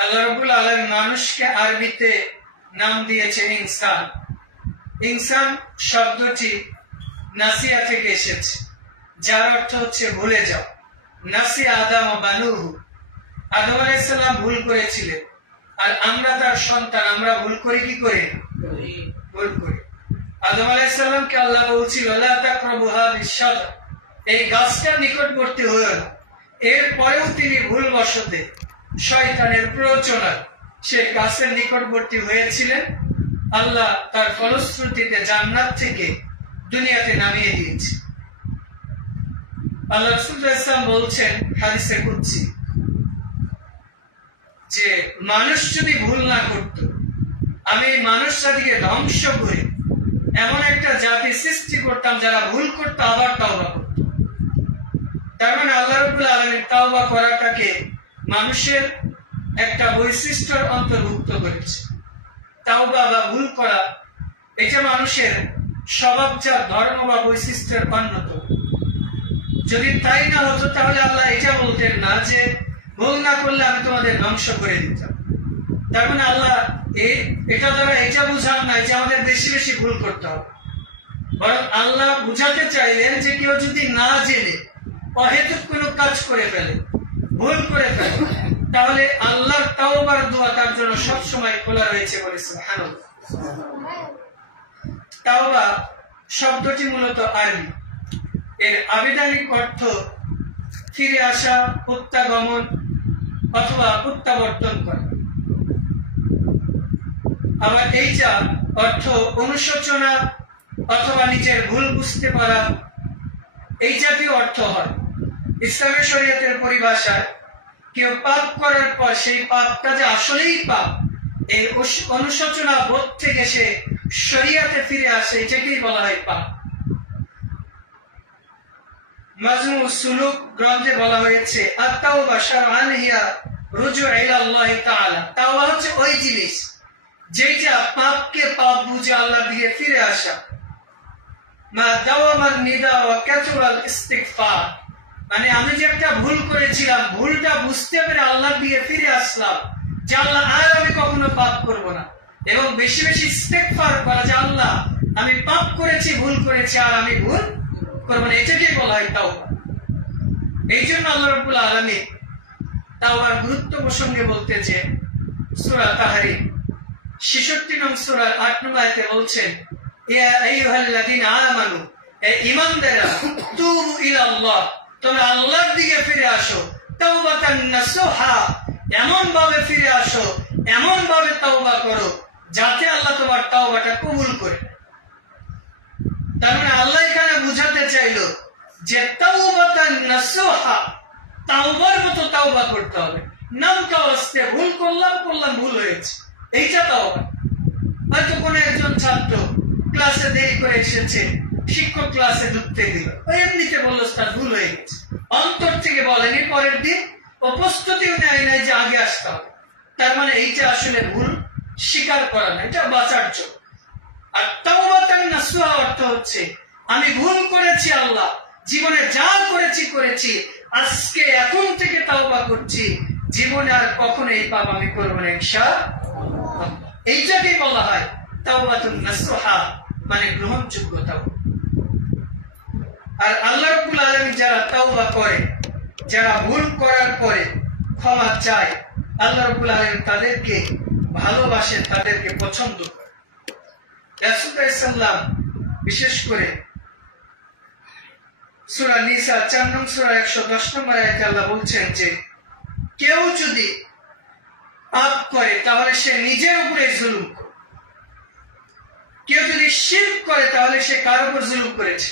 আল্লাহ রাব্বুল আলামিন মানুষকে আরবিতে নাম দিয়েছেন ইনসান। ইনসান শব্দটি নাসিয়া থেকে এসেছে, যার অর্থ হচ্ছে ভুলে যাও। নাসিয়া আদম বানুহু, আদম আলাইহিস সালাম ভুল করেছিলেন, আর আমরা তার সন্তান, আমরা ভুল করি কি করে? ভুল করি। আদম আলাইহিস সালামকে আল্লাহ বলছিল লা তাকরাবু হাযিহিশ শাজারা, এই গাছটার নিকটবর্তী হইও না। এরপরেও তিনি ভুলবশতে শয়তানের প্ররোচনায় সে গাছের নিকটবর্তী হয়েছিলেন। আল্লাহ তার ফলশ্রুতিতে জান্নাত থেকে দুনিয়াতে নামিয়ে দিয়েছে। আল্লাহ রাসূল সাল্লাল্লাহু আলাইহি ওয়াসাল্লাম বলছেন হাদিসে কুদসি যে মানুষ যদি ভুল না করত, আমি মানুষ জাতিকে ধ্বংস করে এমন একটা জাতি সৃষ্টি করতাম যারা ভুল করতো আবার তাওবা করত। তার মানে আল্লাহ রাব্বুল আলামিন তাওবা করাটাকে মানুষের একটা বৈশিষ্ট্যের অন্তর্ভুক্ত করেছে। তাওবা বা ভুল করা এটা মানুষের স্বভাবজাত ধর্ম বা বৈশিষ্ট্যের অন্যতম। যদি তাই না হতো তাহলে আল্লাহ এটা বলতেন না যে ভুল না করলে আমি তোমাদের ধ্বংস করে দিতাম। তার মানে আল্লাহ এটা দ্বারা এটা বুঝান নাই যে আমাদের বেশি বেশি ভুল করতে হবে, বরং আল্লাহ বুঝাতে চাইলেন যে কেউ যদি না জেনে অহেতুক কোনো কাজ করে ফেলে, ভুল করে ফেলে, তাহলে আল্লাহর তাওবার দোয়া তার জন্য সবসময় খোলা রয়েছে বলে সুবহানাল্লাহ। তাওবা শব্দটি মূলত আরবি, এর আবিধানিক অর্থ ফিরে আসা, প্রত্যাগমন অথবা প্রত্যাবর্তন করা। আবার এইটা অর্থ অনুশোচনা অথবা নিজের ভুল বুঝতে পারা, এই জাতীয় অর্থ হয়। ইসলামের শরীয়তের পরিভাষায় কেউ পাপ করার পর সেই পাপটা যে আসলেই পাপ, এই অনুশোচনা বোধ থেকে সে শরীয়তে ফিরে আসে, এটাকেই বলা হয় পাপ। মাজমু সুলুক গ্রন্থে বলা হয়েছে আত-তাওবা শারআন হিয়া রুজু ইলা আল্লাহ তাআলা। তাওবা হচ্ছে ওই জিনিস যেটা পাপকে পাপ বুঝে আল্লাহর দিকে ফিরে আসা। মা দাওয়ামান নিদা ওয়া কাসরাল ইস্তিগফার, মানে আমি যে একটা ভুল করেছিলাম, ভুলটা বুঝতে পেরে আল্লাহর দিকে ফিরে আসলাম যে আল্লাহ আর আমি কখনো পাপ করব না, এবং বেশি বেশি ইস্তিগফার করা যে আল্লাহ আমি পাপ করেছি, ভুল করেছি, আর আমি ভুল করব না, এটাকেই বলা হয় তাওবা। এই জন্য আল্লাহ রাব্বুল আলামিন তাওবার গুরুত্ব প্রসঙ্গে বলতে যে সূরা তাহরীম 66 নং সূরার 8 নম্বর আয়াতে বলছেন ইয়া আইয়ুহাল্লাযীনা আমানু, হে ঈমানদাররা, তুবু ইলাল্লাহ, তোমরা আল্লাহর দিকে ফিরে আসো, তাওবাতান নাসুহা, এমন ভাবে ফিরে আসো, এমন ভাবে তাওবা করো যাতে আল্লাহ তোমার তাওবাটা কবুল করে। তার মানে আল্লাহ এখানে বুঝাতে চাইলো যে তাওবাতান নাসুহা, তাওবার মতো তাওবা করতে হবে। নাম কাওয়াস্তে ভুল করলাম ভুল হয়েছে, এইটা তাওবা। হয়তো কোনো একজন ছাত্র ক্লাসে দেরি করে এসেছে, শিক্ষক ক্লাসে ঢুকতে দিল, ওই এমনিতে বললো তার ভুল হয়ে গেছে, অন্তর থেকে বলেনি, পরের দিন ও প্রস্তুতিও নেয় নাই যে আগে আসতে হবে। তার মানে এইটা আসলে ভুল স্বীকার করা না, এটা বাঁচার জন্য। আর তাওবাতান নাসুহা অর্থ হচ্ছে আমি ভুল করেছি, আল্লাহ জীবনে যা করেছি, আজকে এখন থেকে তাওবা করছি, জীবনে আর কখনো এই পাপ আমি করবো না ইনশাআল্লাহ। এইটাকেই বলা হয় তাওবাতুন নাসুহা, মানে গ্রহণযোগ্য তাওবা। আর আল্লাহ রাব্বুল আলামিন যারা তাওবা করে, যারা ভুল করার পরে ক্ষমা চায়, আল্লাহ রাব্বুল আলামিন তাদেরকে ভালোবাসেন, তাদেরকে পছন্দ করে। রাসূল সাল্লাল্লাহু আলাইহি ওয়াসাল্লাম বিশেষ করে সূরা নিসা 4 নং সূরা 110 নম্বর আয়াতে আল্লাহ বলছেন যে কেউ যদি পাপ করে তাহলে সে নিজের উপরে জুলুম করে, কেউ যদি শিরক করে তাহলে সে কার উপর জুলুম করেছে?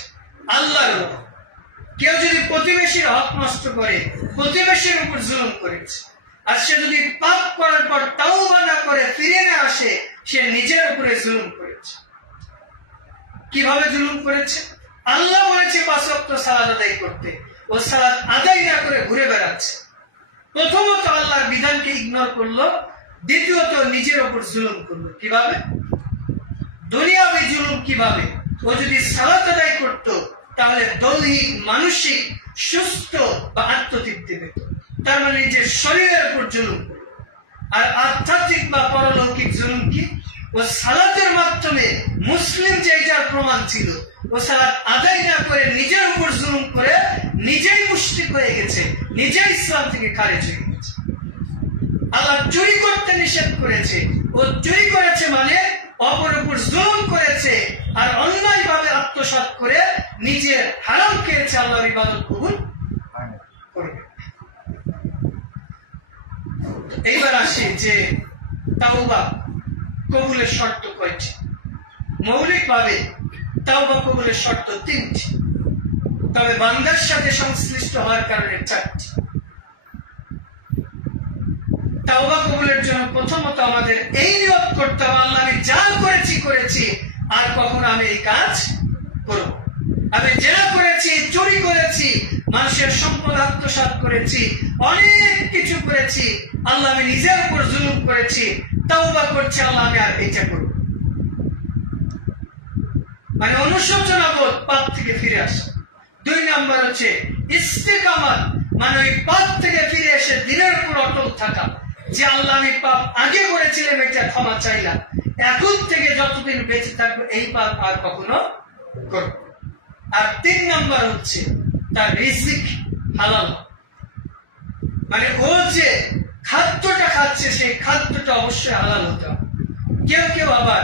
আল্লাহর উপর। কেউ যদি প্রতিবেশীর হক নষ্ট করে, প্রতিবেশীর উপর জুলুম করেছে। আর সে যদি পাপ করার পর তাওবা না করে ফিরে না আসে, সে নিজের উপরে জুলুম করেছে। কিভাবে জুলুম করেছে? আল্লাহ বলেছে 5 ওয়াক্ত সালাত আদায় করতে, ও সালাত আদায় না করে ঘুরে বেড়াচ্ছে। প্রথমত আল্লাহর বিধানকে ইগনোর করলো, দ্বিতীয়ত নিজের উপর জুলুম করলো। কিভাবে? দুনিয়াবি জুলুম কিভাবে? ও যদি সালাত আদায় করত তাহলে দৈহিক, মানসিক সুস্থ বা আত্মতৃপ্তি পেত, তার মানে নিজের শরীরের উপর জুলুম করলো। আর আধ্যাত্মিক বা পরলৌকিক জুলুম কি? ও সালাতের মাধ্যমে মুসলিম যেটার প্রমাণ ছিল, ও সালাত আদায় না করে নিজের উপর জুলুম করে নিজেই মুশরিক হয়ে গেছে, নিজেই ইসলাম থেকে খারিজ হয়ে গেছে। আল্লাহ চুরি করতে নিষেধ করেছে, ও চুরি করেছে মানে অপরের উপর জুলুম করেছে আর অন্যায় ভাবে আত্মসাৎ করে নিজের হারাম খেয়েছে, আল্লাহর ইবাদত কবুল করবে। এইবার আসি যে তাওবা কবুলের শর্ত কয়টি? মৌলিক ভাবে তাওবা কবুলের শর্ত 3টি, তবে বান্দার সাথে সংশ্লিষ্ট হওয়ার কারণে 4টি। তাওবা কবুলের জন্য প্রথমত আমাদের এই নিয়ত করতে হবে, আল্লাহ আমি যা করেছি আর কখনো আমি এই কাজ করব। আমি জেনা করেছি, চুরি করেছি, মানুষের সম্পদ আত্মসাৎ করেছি, অনেক কিছু করেছি, আল্লাহ আমি নিজের উপর জুলুম করেছি, তাওবা করছি, আল্লাহ আমি আর এটা করব। মানে অনুশোচনা বোধ, পাপ থেকে ফিরে আসা। 2 নম্বর হচ্ছে ইস্তেকামাত, মানে ওই পাপ থেকে ফিরে এসে দিনের উপর অটল থাকা, যে আল্লাহ আমি পাপ আগে করেছিলাম, এটা ক্ষমা চাইলাম, এখন থেকে যতদিন বেঁচে থাকবো এই পাপ আর কখনো করব। আর 3 নম্বর হচ্ছে তার রিজিক হালাল, মানে ও যে খাদ্যটা খাচ্ছে সেই খাদ্যটা অবশ্যই হালাল হতে হবে। কেউ আবার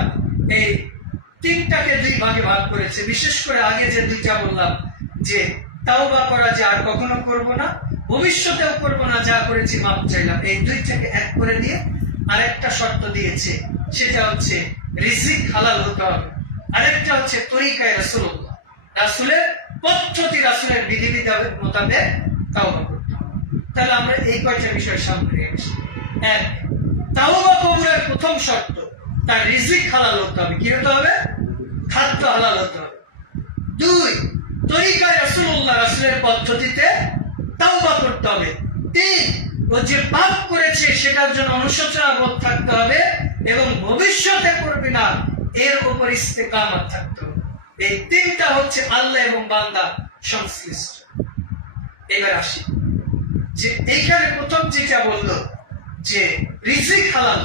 এই 3টাকে 2 ভাগে ভাগ করেছে, বিশেষ করে আগে যে 2টা বললাম, যে তাওবা করা যে আর কখনো করব না, ভবিষ্যতেও করব না, যা করেছি মাপ চাইলাম, এই 2টাকে এক করে দিয়ে আরেকটা শর্ত দিয়েছে, সেটা হচ্ছে রিজিক হালাল হতে হবে। আরেকটা হচ্ছে তরিকায়ে রাসূলুল্লাহ, রাসূলের পদ্ধতি, রাসূলের বিধিবিধান মোতাবেক তাওবা করতে হবে। তাহলে আমরা এই কয়টা বিষয় সামনে নিয়ে আসি। 1, তাওবা কবুলের প্রথম শর্ত তার রিজিক হালাল হতে হবে। কি হতে হবে? খাদ্য হালাল হতে হবে। 2, তরিকায়ে রাসূলুল্লাহ, রাসূলের পদ্ধতিতে তাওবা করতে হবে। 3, ও যে পাপ করেছে সেটার জন্য অনুশোচনা বোধ থাকতে হবে এবং ভবিষ্যতে করবে না, এর উপর ইস্তেকামত থাকতে হবে। এই 3টা হচ্ছে আল্লাহ এবং বান্দা সংশ্লিষ্ট। এবার আসি যে এইখানে প্রথম যেটা বললো যে রিজিক হালাল,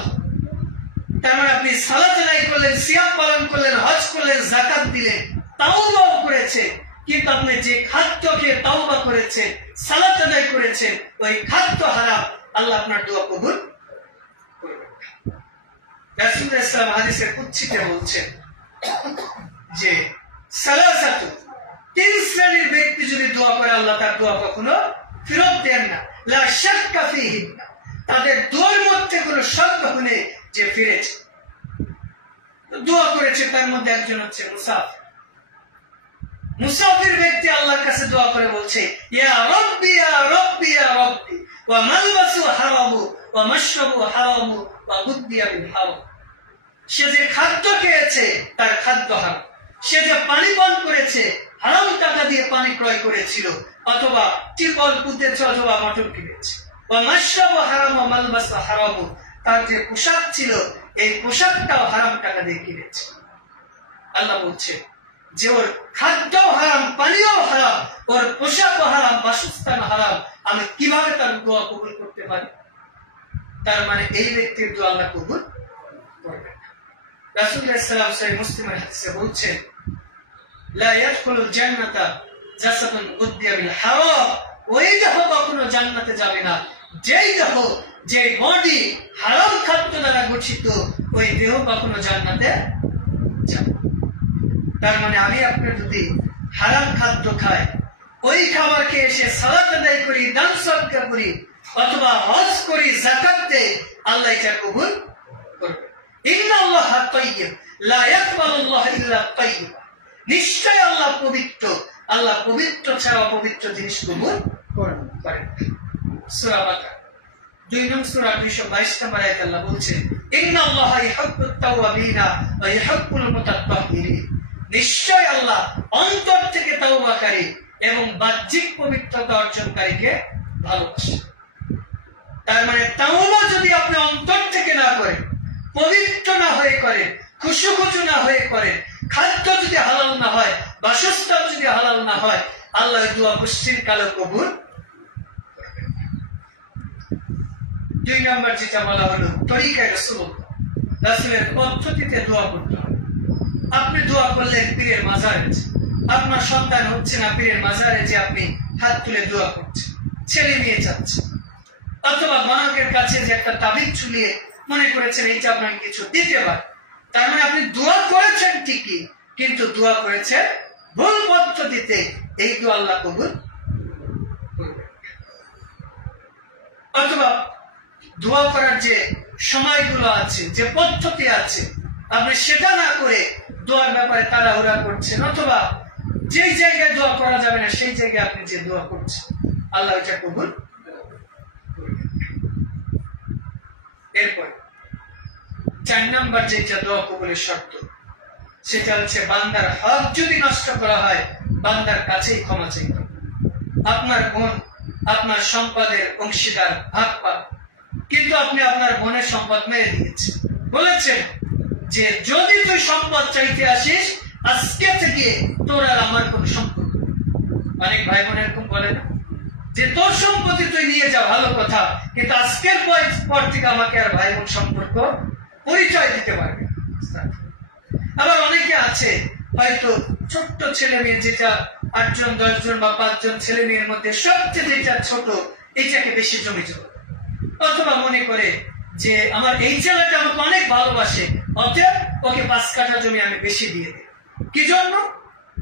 তার মানে আপনি সালাত আদায় করলেন, সিয়াম পালন করলেন, হজ করলেন, যাকাত দিলেন, তাওবাও করেছেন, কিন্তু আপনি যে খাদ্যকে তাওবা করেছেন, সালাত আদায় করেছেন, ওই খাদ্য হারাম, আল্লাহ আপনার দোয়া কবুল করবেন। রাসূল ইসলাম হাদিসের কুচ্ছিতে বলছেন যে সালাসাতু, 3 শ্রেণীর ব্যক্তি যদি দোয়া করে আল্লাহ তার দোয়া কখনো ফেরত দেন না, লা শাক্কা ফীহিম, তাদের দোয়ার মধ্যে কোনো সন্দেহ নেই যে ফিরেছে, দোয়া করেছে। তার মধ্যে একজন হচ্ছে মুসাফির। মুসাফির ব্যক্তি আল্লাহর কাছে দোয়া করে বলছে, ইয়া রাব্বি ইয়া রাব্বি ইয়া রাব্বি, ওয়া মালবাসু হারামু ওয়া মাশরাবু হারামু ওয়া গুদ্দিয়া বিল হারাম। সে যে খাদ্য খেয়েছে তার খাদ্য হারাম, সে যে পানি পান করেছে হারাম টাকা দিয়ে পানি ক্রয় করেছিল, অথবা টিপল পুঁতেছে, অথবা মটর কিনেছে। ওয়া মাশরাবু হারাম ওয়া মালবাসু হারামু, তার যে পোশাক ছিল এই পোশাকটাও হারাম টাকা দিয়ে কিনেছে। আল্লাহ বলছে যে ওর খাদ্যও হারাম, পানিও হারাম, ওর পোশাকও হারাম, বাসস্থান হারাম, আমি কিভাবে তার দোয়া কবুল করতে পারি? তার মানে এই ব্যক্তির দোয়া আল্লাহ কবুল করবেন না। রাসূলুল্লাহ সাল্লাল্লাহু আলাইহি ওয়াসাল্লাম মুসলিমের হাদিসে বলছেন, লা ইয়াদখুলুল জান্নাতা জাসাদুন গুদ্দিয়া বিল হারাম, ওই দেহ কখনো জান্নাতে যাবে না যেই দেহ, যে বডি হারাম খাদ্য দ্বারা গঠিত, ওই দেহ কখনো জান্নাতে যাবে। তার মানে আমি আপনার যদি হারাম খাদ্য খাই, ওই খাবারকে এসে সালাত আদায় করি, দান সদকা করি, অথবা হজ করি, যাকাত দেই, আল্লাহ এটা কবুল করবে। ইন্নাল্লাহা তাইয়্যিব লা ইয়াকবালুল্লাহু ইল্লা তাইয়্যিবা, নিশ্চয় আল্লাহ পবিত্র, আল্লাহ পবিত্র ছাড়া অপবিত্র জিনিস কবুল করেন না। সূরা বাকারা 2 নং সূরা 222 নম্বর আয়াতে আল্লাহ বলছেন, ইন্নাল্লাহা ইউহিব্বুত তাওয়াবিনা ওয়া ইউহিব্বুল মুতাত্তাহিরিন, নিশ্চয় আল্লাহ অন্তর থেকে তাওবাকারী এবং বাহ্যিক পবিত্রতা অর্জনকারীকে ভালোবাসেন। তার মানে তাওবা যদি আপনি অন্তর থেকে না করেন, পবিত্র না হয়ে করেন, খুশু না হয়ে করেন, খাদ্য যদি হালাল না হয়, বাসস্থান যদি হালাল না হয়, আল্লাহ দোয়া পশ্চিম কালে কবুল। 2 নম্বর যেটা বলা হলো তরিকায়ে রাসূলুল্লাহ, রাসূলের পদ্ধতিতে দোয়া করতে হবে। আপনি দোয়া করলেন পীরের মাজারে, আপনার সন্তান হচ্ছে না, পীরের মাজারে যে আপনি হাত তুলে দোয়া করছেন, ছেলে মেয়ে চাচ্ছে, অথবা গণকের কাছে যে একটা তাবিজ ঝুলিয়ে মনে করেছেন এইটা আপনাকে কিছু দিতে পারে, তার মানে আপনি দোয়া করেছেন ঠিকই, কিন্তু দোয়া করেছেন ভুল পদ্ধতিতে, এই দোয়া আল্লাহ কবুল করবে। অথবা দোয়া করার যে সময়গুলো আছে, যে পদ্ধতি আছে, আপনি সেটা না করে দোয়ার ব্যাপারে তাড়াহুড়া করছেন, অথবা যেই জায়গায় দোয়া করা যাবে না সেই জায়গায় আপনি যে দোয়া করছেন, আল্লাহ এটা কবুল। এরপর 4 নম্বর যেটা দোয়া কবুলের শর্ত, সেটা হচ্ছে বান্দার হক যদি নষ্ট করা হয়, বান্দার কাছেই ক্ষমা চাইতে হবে। আপনার বোন আপনার সম্পদের অংশীদার, ভাগ পান, কিন্তু আপনি আপনার বোনের সম্পদ মেরে দিয়েছেন, বলেছেন যে যদি তুই সম্পদ চাইতে আসিস, আজকে থেকে তোর আর আমার কোন সম্পর্ক। অনেক ভাই বোন এরকম বলে না যে তোর সম্পত্তি তুই নিয়ে যা, ভালো কথা, কিন্তু আজকের পর থেকে আমাকে আর ভাই বোন সম্পর্ক পরিচয় দিতে পারবে। আবার অনেকে আছে হয়তো ছোট্ট ছেলে মেয়ে, যেটা 8 জন 10 জন বা 5 জন ছেলে মেয়ের মধ্যে সবচেয়ে যেটা ছোট, এইটাকে বেশি জমি জমা, অথবা মনে করে যে আমার এই ছেলেটা আমাকে অনেক ভালোবাসে, অতএব ওকে 5 কাঠা জমি আমি বেশি দিয়ে দিই। কি জন্য?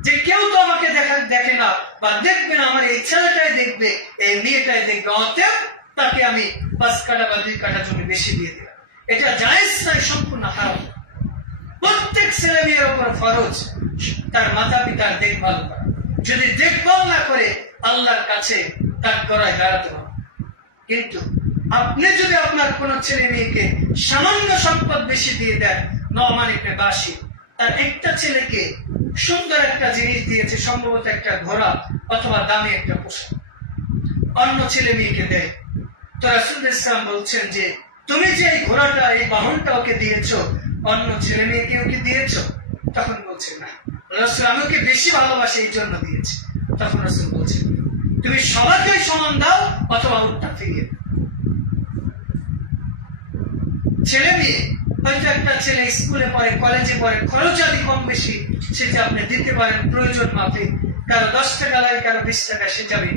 যে কেউ তো আমাকে দেখে না বা দেখবে না, আমার এই ছেলেটাই দেখবে, এই মেয়েটাই দেখবে, অতএব তাকে আমি 5 কাঠা বা 2 কাঠা জমি বেশি দিয়ে দিলাম। এটা জায়েজ নয়, সম্পূর্ণ হারাম। প্রত্যেক ছেলে মেয়ের উপর ফরজ তার মাতা পিতার দেখভাল করা। যদি দেখভাল না করে আল্লাহর কাছে তার গড়ায় দাঁড়াতে হবে। কিন্তু আপনি যদি আপনার কোন ছেলে মেয়েকে সামান্য সম্পদ বেশি দিয়ে দেন, নওমান ইবনে বাশির তার একটা ছেলেকে সুন্দর একটা জিনিস দিয়েছে, সম্ভবত একটা ঘোড়া অথবা দামি একটা পোশাক, অন্য ছেলে মেয়েকে দেয়, তো রাসূল ইসলাম বলছেন যে তুমি যে এই ঘোড়াটা, এই বাহনটা ওকে দিয়েছো, অন্য ছেলে মেয়েকে ওকে দিয়েছো? তখন বলছে না, রাসূল আমি ওকে বেশি ভালোবাসি এই জন্য দিয়েছি। তখন রাসূল বলছে তুমি সবাইকে সমান দাও অথবা উল্টা ফিরিয়ে দাও। ছেলে মেয়ে হয়তো একটা ছেলে স্কুলে পড়ে, কলেজে পড়ে, খরচ আদি কম বেশি সেটা আপনি দিতে পারেন প্রয়োজন মাফিক, কারো 10 টাকা লাগে, কারো 20 টাকা, সেটা নেই।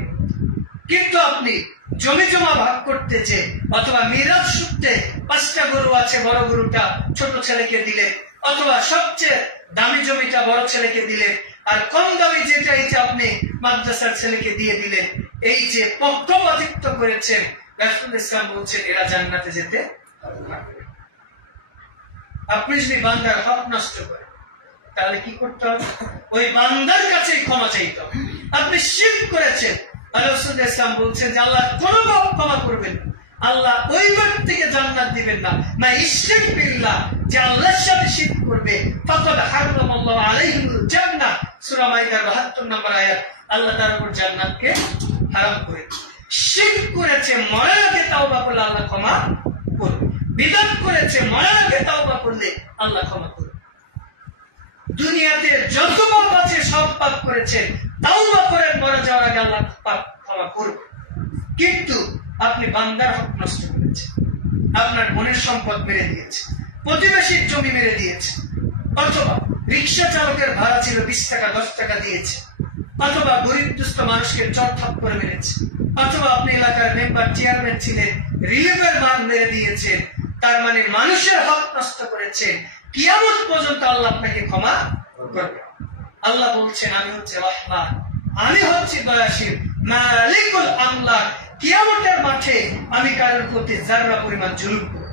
কিন্তু আপনি জমি জমা ভাগ করতে যে, অথবা মিরাজ সূত্রে 5টা গরু আছে, বড় গরুটা ছোট ছেলেকে দিলেন, অথবা সবচেয়ে দামি জমিটা বড় ছেলেকে দিলেন, আর কম দামি যেটা এইটা আপনি মাদ্রাসার ছেলেকে দিয়ে দিলেন, এই যে পক্ষপাতিত্ব করেছেন, রাসূল ইসলাম বলছেন এরা জান্নাতে যেতে পারবে। আপনি যদি বান্দার হক নষ্ট করেন, তাহলে কি করতে হবে? ওই বান্দার কাছেই ক্ষমা চাইতে হবে। আপনি শিরক করেছেন, রাসূল ইসলাম বলছেন যে আল্লাহ কোনো ক্ষমা করবেন না, আল্লাহ ওই ব্যক্তিকে জান্নাত দিবেন না, না ইশরিক বিল্লাহ, যে আল্লাহর সাথে শিরক করবে, ফাকাদ হারামাল্লাহু আলাইহিল জান্নাহ, সূরা মাইদার 72 নম্বর আয়াত, আল্লাহ তার উপর জান্নাতকে হারাম করেছেন। শিরক করেছে, মরার আগে তাওবা করলে আল্লাহ ক্ষমা করবে। বিদআত করেছে, মরার আগে তাওবা করলে আল্লাহ ক্ষমা করবে। দুনিয়াতে যত পাপ আছে সব পাপ করেছেন, তাওবা করেন, মরে যাওয়ার আগে আল্লাহ পাপ ক্ষমা করবে। কিন্তু আপনি বান্দার হক নষ্ট করেছেন, আপনার বোনের সম্পদ মেরে দিয়েছে, প্রতিবেশীর জমি মেরে দিয়েছে, অথবা রিক্সা চালকের ভাড়া ছিল 20 টাকা 10 টাকা দিয়েছে, অথবা গরিব দুস্থ মানুষকে চর থাপ্পড় মেরেছে, অথবা আপনি এলাকার মেম্বার চেয়ারম্যান ছিলেন, রিলিফের মান মেরে দিয়েছেন, তার মানে মানুষের হক নষ্ট করেছেন। কিয়ামত পর্যন্ত আল্লাহ আপনাকে ক্ষমা করবে। আল্লাহ বলছেন আমি হচ্ছে রহমান, আমি হচ্ছি দয়াশীল, মালিকুল আমলাক, কিয়ামতের মাঠে আমি কারোর প্রতি যারা পরিমাণ জুলুম করব।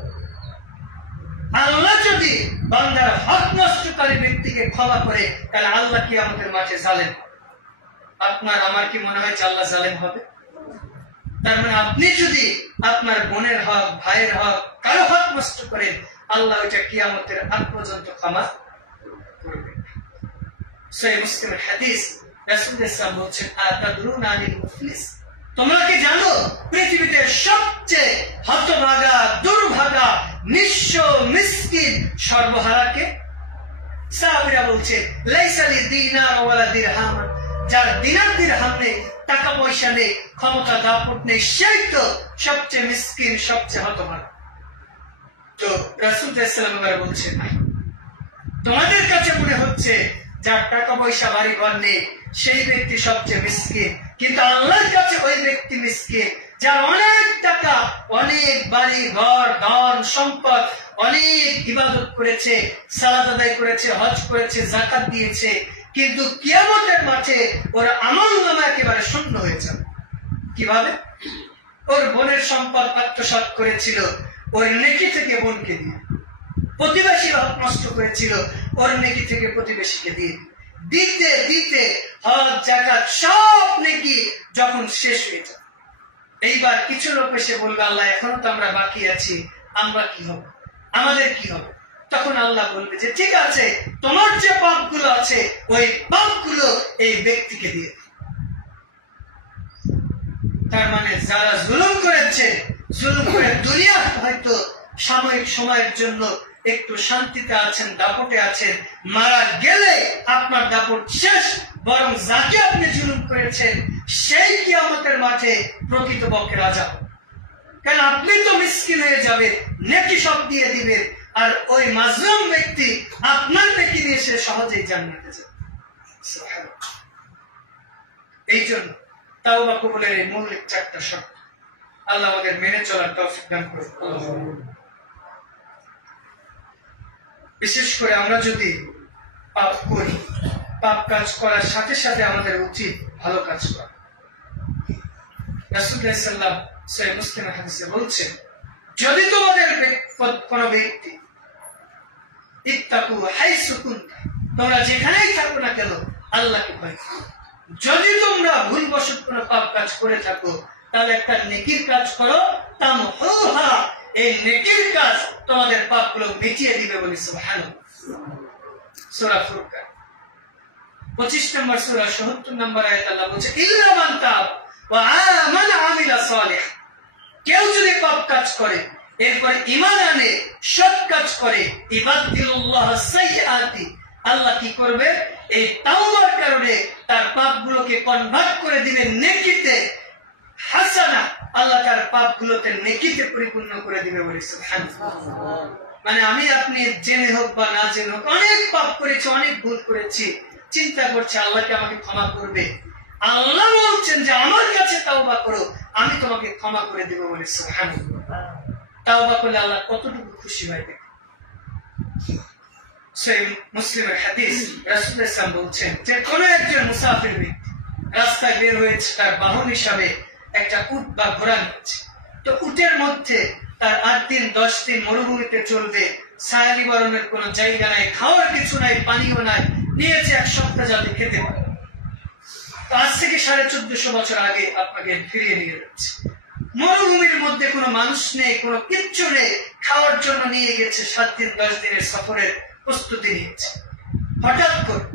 আল্লাহ যদি বান্দার হক নষ্টকারী ব্যক্তিকে ক্ষমা করে, তাহলে আল্লাহ কিয়ামতের মাঠে জালেম। আপনার আমার কি মনে হয় যে আল্লাহ জালেম হবে? তার মানে আপনি যদি আপনার বোনের হক, ভাইয়ের হক, কারো হক নষ্ট করেন, আল্লাহ ওইটা কিয়ামতের আগ পর্যন্ত ক্ষমা করবেন। সহিহ মুসলিমের হাদিস, রাসূল ইসলাম বলছেন আতাদরুনা আনিল মুফলিস, তোমরা কি জানো পৃথিবীতে সবচেয়ে হতভাগা, দুর্ভাগা, নিঃস্ব, মিসকিন, সর্বহারাকে? সাহাবীরা বলছে লাইসা লি দিনার ওয়ালা দিরহাম, যার দিনার দিরহাম নেই, টাকা পয়সা নেই, ক্ষমতা দাপট নেই, সেই তো সবচেয়ে মিসকিন, সবচেয়ে হতভাগা। তো রাসূল সাল্লাল্লাহু আলাইহি ওয়াসাল্লাম বলছেন, তোমাদের কাছে মনে হচ্ছে যার টাকা পয়সা বাড়ি ঘর নেই সেই ব্যক্তি সবচেয়ে মিসকিন, কিন্তু আল্লাহর কাছে ওই ব্যক্তি মিসকিন যার অনেক টাকা, অনেক বাড়ি ঘর, ধন সম্পদ, অনেক ইবাদত করেছে, সালাত আদায় করেছে, হজ করেছে, যাকাত দিয়েছে, কিন্তু কিয়ামতের মাঠে ওর আমলনামা একেবারে শূন্য হয়ে যাবে। কিভাবে? ওর বোনের সম্পদ আত্মসাৎ করেছিল, ওর নেকি থেকে বোনকে দিয়ে, প্রতিবেশীর হক নষ্ট করেছিল, ওর নেকি থেকে প্রতিবেশীকে দিয়ে, দিতে দিতে হজ যাকাত সব নেকি যখন শেষ হয়ে যাবে, এইবার কিছু লোক এসে বলবে, আল্লাহ এখনো তো আমরা বাকি আছি, আমরা কি হবে, আমাদের কি হবে? তখন আল্লাহ বলবে যে ঠিক আছে, তোমার যে পাপগুলো আছে ওই পাপগুলো এই ব্যক্তিকে দিয়ে। তার মানে যারা জুলুম করেছে, জুলুম করে দুনিয়া হয়তো সাময়িক সময়ের জন্য একটু শান্তিতে আছেন, দাপটে আছেন, মারা গেলে আপনার দাপট শেষ, বরং যাকে আপনি জুলুম করেছেন সেই কিয়ামতের মাঠে প্রকৃতপক্ষে রাজা। কারণ আপনি তো মিসকিন হয়ে যাবে, নেকি সব দিয়ে দিবেন, আর ওই মাজলুম ব্যক্তি আপনার নেকি দিয়ে সে সহজেই জান্নাতে যাবে। এই জন্য তাওবা কবুলের এই মৌলিক চারটা শর্ত আল্লাহ আমাদের মেনে চলার তৌফিক দান করুন। বিশেষ করে আমরা যদি পাপ করি, পাপ কাজ করার সাথে সাথে আমাদের উচিত ভালো কাজ করা। রাসূলুল্লাহ সাল্লাল্লাহু আলাইহি ওয়াসাল্লাম সহিহ মুসলিম হাদিসে বলছেন, যদি তোমাদের কোন ব্যক্তি ইত্তাকু হাইসু কুনতুম, তোমরা যেখানেই থাকো না কেন আল্লাহকে ভয় করো। যদি তোমরা ভুলবশত কোনো পাপ কাজ করে থাকো তাহলে একটা নেকির কাজ করো, তামহুহা, এই নেকির কাজ তোমাদের পাপগুলো মিটিয়ে দিবে বলে সুবহানাল্লাহ। সূরা ফুরকান 25 নম্বর সূরা 70 নম্বর আয়াত আল্লাহ বলছে, ইল্লা মান তাব ওয়া আমানা আমিলা সালিহ, কেউ যদি পাপ কাজ করে এরপরে ঈমান আনে, সৎ কাজ করে, ইবাদদিল্লাহ সাইয়্যাতি, আল্লাহ কি করবে? এই তাওবার কারণে তার পাপগুলোকে কনভার্ট করে দিবেন নেকিতে, হাসানা, আল্লাহ তার পাপগুলোকে নেকিতে পরিপূর্ণ করে দিবে বলে সুবহানাল্লাহ। মানে আমি আপনি জেনে হোক বা না জেনে হোক অনেক পাপ করেছি, অনেক ভুল করেছি, চিন্তা করছে আল্লাহকে আমাকে ক্ষমা করবে, আল্লাহ বলছেন যে আমার কাছে তাওবা করো, আমি তোমাকে ক্ষমা করে দেব বলে সুবহানাল্লাহ। তাওবা করলে আল্লাহ কতটুকু খুশি হয় দেখেন। সহিহ মুসলিমের হাদিস, রাসূলুল্লাহ সাল্লাল্লাহু আলাইহি ওয়াসাল্লাম বলছেন যে কোন একজন মুসাফির ব্যক্তি রাস্তায় বের হয়েছে, তার বাহন হিসাবে একটা উট বা ঘোড়া নিচ্ছে, তো উটের মধ্যে তার 8 দিন 10 দিন মরুভূমিতে চলবে, ছায়া নিবারণের কোনো জায়গা নাই, খাওয়ার কিছু নাই, পানিও নাই, নিয়েছে 1 সপ্তাহ যাতে খেতে পারে। তো আজ থেকে 1450 বছর আগে আপনাকে ফিরিয়ে নিয়ে যাচ্ছে, মরুভূমির মধ্যে কোনো মানুষ নেই, কোনো কিচ্ছু নেই, খাওয়ার জন্য নিয়ে গেছে, 7 দিন 10 দিনের সফরের প্রস্তুতি নিয়েছে। হঠাৎ করে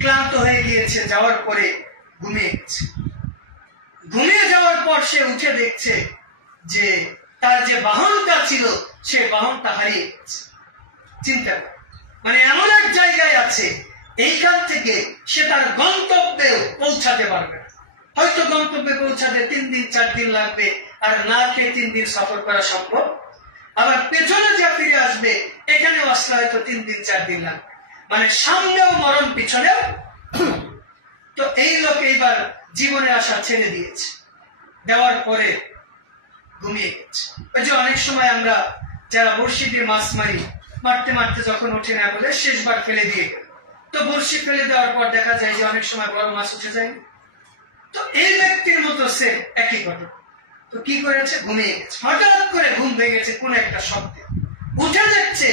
ক্লান্ত হয়ে গিয়েছে, যাওয়ার পরে ঘুমিয়ে গেছে। ঘুমিয়ে যাওয়ার পর সে উঠে দেখছে যে তার যে বাহনটা ছিল সে বাহনটা হারিয়ে গেছে। চিন্তা করে, মানে এমন এক জায়গায় আছে এইখান থেকে সে তার গন্তব্যে পৌঁছাতে পারবে না, হয়তো গন্তব্যে পৌঁছাতে 3 দিন 4 দিন লাগবে, আর না খেয়ে 3 দিন সফর করা সম্ভব। আবার পেছনে যা ফিরে আসবে এখানেও আসলে হয়তো 3 দিন 4 দিন লাগবে, মানে সামনেও মরণ, পিছনেও। তো এই লোক এইবার জীবনের আশা ছেড়ে দিয়েছে, দেওয়ার পরে ঘুমিয়ে গেছে। ওই যে অনেক সময় আমরা যারা বড়শি দিয়ে মাছ মারি, মারতে মারতে যখন উঠে না বলে শেষবার ফেলে দিয়ে গেল, তো বড়শি ফেলে দেওয়ার পর দেখা যায় যে অনেক সময় বড় মাছ উঠে যায়। তো এই ব্যক্তির মতো সে একই ঘটনা। তো কি করেছে? ঘুমিয়ে গেছে। হঠাৎ করে ঘুম ভেঙেছে কোন একটা শব্দে, উঠে যাচ্ছে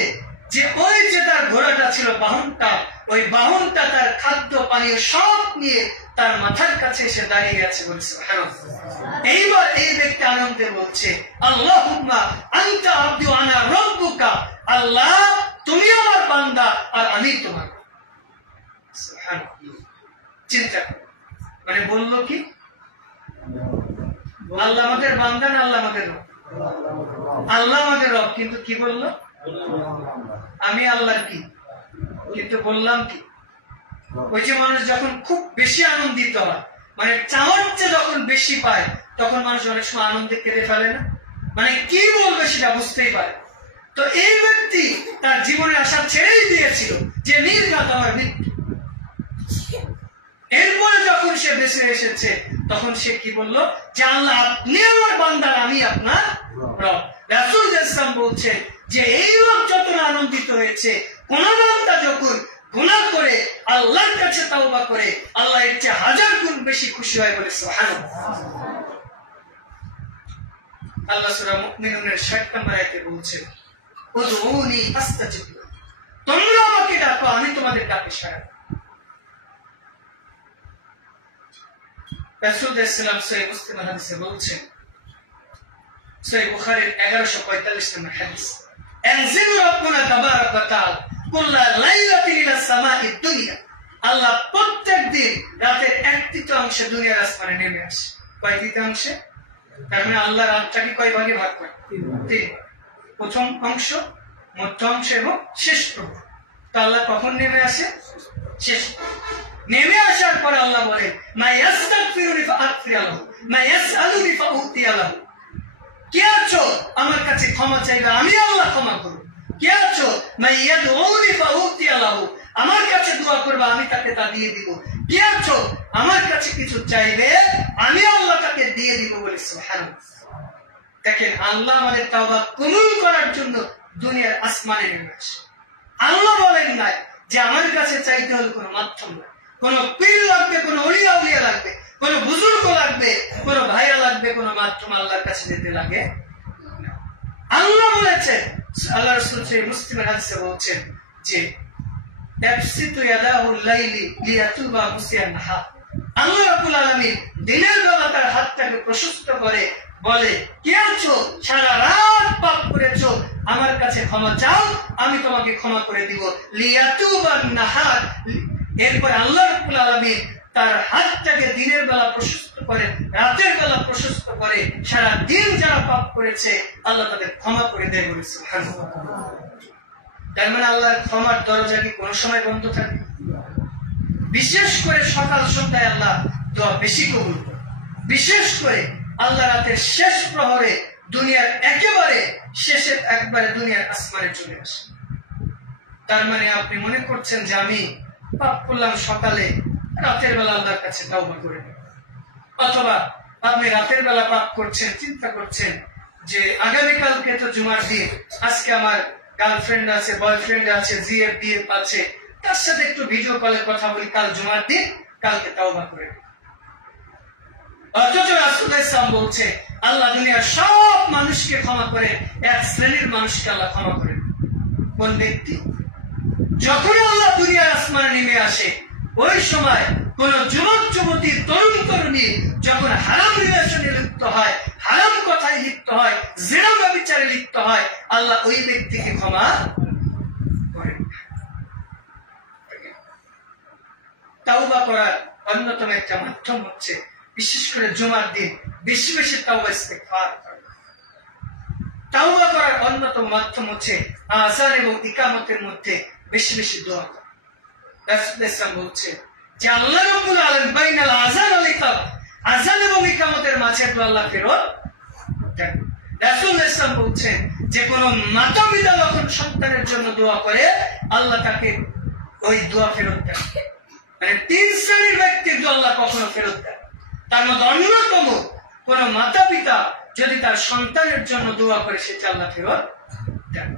যে ওই যে তার ঘোড়াটা ছিল, বাহনটা, ওই বাহনটা তার খাদ্য পানীয় সব নিয়ে তার মাথার কাছে এসে দাঁড়িয়ে গেছে বলছে। এইবার এই ব্যক্তি আনন্দে বলছে, আল্লাহুম্মা আনতা আবদু আনা রাব্বুকা, আল্লাহ তুমি আমার বান্দা আর আমি তোমার। সুবহানাল্লাহ। চিন্তা মানে বললো কি, আল্লাহ আমাদের বান্দা না আল্লাহ আমাদের রব? আল্লাহ আমাদের রব, কিন্তু কি বললো? আমি আল্লাহর কি, কিন্তু বললাম কি? ওই যে মানুষ যখন খুব বেশি আনন্দিত হয় মানে চাওয়ার চেয়ে যখন বেশি পায় তখন মানুষ অনেক সময় আনন্দে কেঁদে ফেলে না, মানে কি বলবে সেটা বুঝতেই পারে। তো এই ব্যক্তি তার জীবনের আশা ছেড়েই দিয়েছিল যে নির্ঘাত আমার মৃত্যু। এরপরে যখন সে বেঁচে এসেছে তখন সে কি বলল যে আল্লাহ আপনি আমার বান্দা, আমি আপনার রব। রাসূল ইসলাম বলছেন যে এই লোক যত আনন্দিত হয়েছে, কোন বান্দা যখন গুনাহ করে আল্লাহর কাছে তাওবা করে আল্লাহ এর চেয়ে 1000 গুণ বেশি খুশি হয় বলে সুবহানাল্লাহ। আল্লাহ সূরা মুমিনুনের 60 নম্বর আয়াতে বলছেন উদউনি আস্তাজিব লাকুম, তোমরা আমাকে ডাকো আমি তোমাদের ডাকে সাড়া দেব। রাসূল ইসলাম সহিহ মুসলিম হাদিসে বলছেন, সহিহ বুখারীর 1145 নম্বর হাদিস, আনজিল রাব্বুনা তাবারাক ওয়া তাআলা কুল্লা লাইলাতিন ইলা সামাঈদ দুনিয়া, আল্লাহ প্রত্যেক দিন রাতের 1/3 দুনিয়ার আসমানে নেমে আসে। কয় তৃতীয়াংশে? তার মানে আল্লাহ রাতটাকে কয় ভাগে ভাগ করে? 3। প্রথম অংশ, মধ্য অংশ এবং শেষ প্রহর। তো আল্লাহ কখন নেমে আসে? শেষ। নেমে আসার পরে আল্লাহ বলেন মা ইয়াস্তাগফিরুনি ফাআগফির লাহু মা ইয়াসআলুনি ফাউতিয়া লাহু, কে আছো আমার কাছে ক্ষমা চাইবে আমি আল্লাহ ক্ষমা করব। কে আছো মা ইয়াদউনি ফাউতিয়া লাহু, আমার কাছে দোয়া করবে আমি তাকে তা দিয়ে দিব। কে আছো আমার কাছে কিছু চাইবে আমি আল্লাহ তাকে দিয়ে দিব বলে সুবহানাল্লাহ। দেখেন আল্লাহ আমাদের তাওবা কবুল করার জন্য দুনিয়ার আসমানে নেমে আসে। আল্লাহ বলেন না যে আমার কাছে চাইতে হলে কোনো মাধ্যম না, কোনো পীর লাগবে, কোনো ওলিয়া উলিয়া লাগবে, কোনো বুজুর্গ লাগবে, কোনো ভাইয়া লাগবে, কোনো মাধ্যম আল্লাহর কাছে যেতে লাগে না। আল্লাহ বলেছেন, আল্লাহ রাসূল সহিহ মুসলিমের হাদিসে বলছেন যে ইয়াবসিতু ইয়াদাহুল লাইলি লিয়াতুবা মুসিয়ান নাহার, আল্লাহ রাব্বুল আলামিন দিনের বেলা তার হাতটাকে প্রশস্ত করে বলে কে আছো সারা রাত পাপ করেছো আমার কাছে ক্ষমা চাও আমি তোমাকে ক্ষমা করে দিব। লিয়াতুবান নাহার, এরপর আল্লাহ রাব্বুল আলামিন তার হাতটাকে দিনের বেলা প্রশস্ত করে, রাতের বেলা প্রশস্ত করে, সারা দিন যারা পাপ করেছে আল্লাহ তাদের ক্ষমা করে দেয় বলে সুবহানাল্লাহ। তার মানে আল্লাহর ক্ষমার দরজা কি কোন সময় বন্ধ থাকে? বিশেষ করে সকাল সন্ধ্যায় আল্লাহ দোয়া বেশি কবুল করে। বিশেষ করে আল্লাহ রাতের শেষ প্রহরে দুনিয়ার একেবারে শেষে একবারে দুনিয়ার আসমানে চলে আসে। তার মানে আপনি মনে করছেন যে আমি পাপ করলাম সকালে, রাতের বেলা আল্লাহর কাছে তাওবা করে নেব, অথবা আপনি রাতের বেলা পাপ করছেন, চিন্তা করছেন যে আগামীকালকে তো জুমার দিন, আজকে আমার গার্লফ্রেন্ড আছে, বয়ফ্রেন্ড আছে, জিএফ বিএফ আছে, তার সাথে একটু ভিডিও কলে কথা বলি, কাল জুমার দিন, কালকে তাওবা করে নেব। অথচ রাসূল ইসলাম বলছে আল্লাহ দুনিয়ার সব মানুষকে ক্ষমা করে, এক শ্রেণীর মানুষকে আল্লাহ ক্ষমা করে। কোন ব্যক্তি? যখন আল্লাহ দুনিয়ার আসমানে নেমে আসে ওই সময় কোন যুবক যুবতী, তরুণ তরুণী যখন হারাম রিলেশনে লিপ্ত হয়, হারাম কথায় লিপ্ত হয়, জিনা ব্যভিচারে লিপ্ত হয়, আল্লাহ ওই ব্যক্তিকে ক্ষমা করেন। তাওবা করার অন্যতম একটা মাধ্যম হচ্ছে বিশেষ করে জুমার দিন বেশি বেশি তাওবা ইস্তেগফার করা। তাওবা করার অন্যতম মাধ্যম হচ্ছে আযান এবং ইকামতের মধ্যে বেশি বেশি দোয়া করা। রাসূল ইসলাম বলছে যে আল্লাহ রাব্বুল আলামিন বাইনাল আযান ওয়াল ইকামা, আযান এবং ইকামতের মাঝে তো আল্লাহ ফেরত দেন। রাসূল ইসলাম বলছেন যে কোন মাতা-পিতা যখন সন্তানের জন্য দোয়া করে আল্লাহ তাকে ওই দোয়া ফেরত দেন। মানে 3 শ্রেণীর ব্যক্তির দোয়া আল্লাহ কখনো ফেরত দেন। তার মধ্যে অন্যতম কোন মাতা-পিতা যদি তার সন্তানের জন্য দোয়া করে সেটা আল্লাহ ফেরত দেন।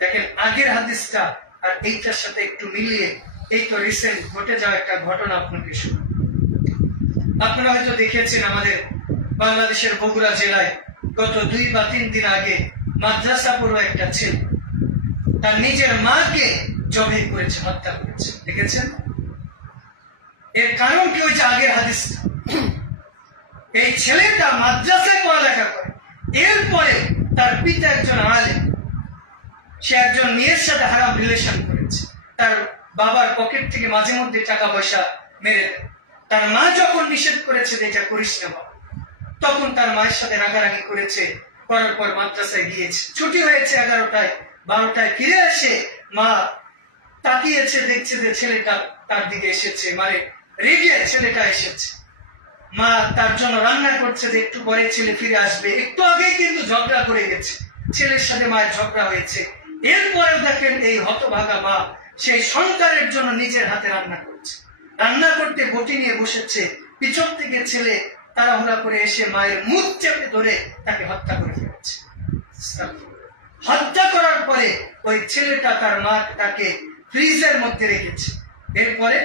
দেখেন আগের হাদিসটা আর এইটার সাথে একটু মিলিয়ে এই তো রিসেন্ট ঘটে যাওয়া একটা ঘটনা আপনাকে শুনুন। আপনারা হয়তো দেখেছেন আমাদের বাংলাদেশের বগুড়া জেলায় গত 2 বা 3 দিন আগে মাদ্রাসা পড়ুয়া একটা ছেলে তার নিজের মাকে জবাই করেছে, হত্যা করেছে। দেখেছেন? এর কারণ কি? ওই যে আগের হাদিসটা, এই ছেলেটা মাদ্রাসায় পড়ালেখা করে, এরপরে তার পিতা একজন আলেম, সে একজন মেয়ের সাথে হারাম রিলেশন করেছে, তার বাবার পকেট থেকে মাঝে মধ্যে টাকা পয়সা মেরে দেয়। তার মা যখন নিষেধ করেছে এটা করিস না বাবা, তখন তার মায়ের সাথে রাগারাগি করেছে, করার পর মাদ্রাসায় গিয়েছে। ছুটি হয়েছে 11টায়, 12টায় ফিরে এসে মা তাকিয়েছে, দেখছে যে ছেলেটা তার দিকে এসেছে, মানে রেগে ছেলেটা এসেছে। মা তার জন্য রান্না করছে যে একটু পরে ছেলে ফিরে আসবে, একটু আগেই কিন্তু ঝগড়া করে গেছে, ছেলের সাথে মায়ের ঝগড়া হয়েছে। এরপরেও দেখেন এই হতভাগা মা সেই সন্তানের জন্য নিজের হাতে রান্না করছে, রান্না করতে বটি নিয়ে বসেছে, পিছন থেকে ছেলে তাড়াহুড়া করে এসে মায়ের মুখ চেপে ধরে তাকে হত্যা করে ফেলেছে। হত্যা করার পরে ওই ছেলেটা তার মা তাকে ফ্রিজের মধ্যে রেখেছে। এরপরে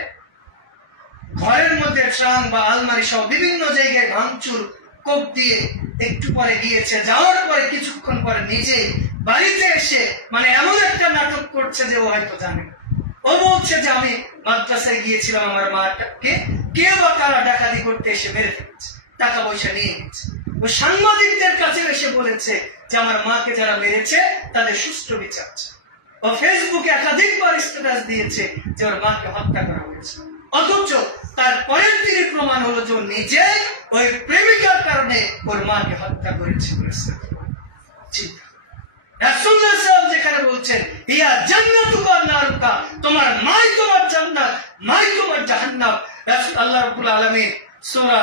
ঘরের মধ্যে ট্রাং বা আলমারি সহ বিভিন্ন জায়গায় ভাঙচুর কোপ দিয়ে একটু পরে গিয়েছে। যাওয়ার পরে কিছুক্ষণ পরে নিজে বাড়িতে এসে মানে এমন একটা নাটক করছে যে ও হয়তো জানে। ও বলছে যে আমি মাদ্রাসায় গিয়েছিলাম, আমার মাটাকে কে বা কারা ডাকাতি করতে এসে মেরে ফেলেছে, টাকা পয়সা নিয়ে গেছে। ও সাংবাদিকদের কাছে এসে বলেছে যে আমার মাকে যারা মেরেছে তাদের সুষ্ঠু বিচার চাই। ও ফেসবুকে একাধিকবার স্ট্যাটাস দিয়েছে যে ওর মাকে হত্যা করা হয়েছে, অথচ তার পরের দিনের প্রমাণ হলো যে নিজে ওই প্রেমিকার কারণে ওর মাকে হত্যা করেছে। যেখানে বলছেন ইয়া জান্নাতুকা নারুকা, তোমার মাই তোমার জান্নাত, মাই তোমার জাহান্নাম। আল্লাহ রাব্বুল আলামিন সূরা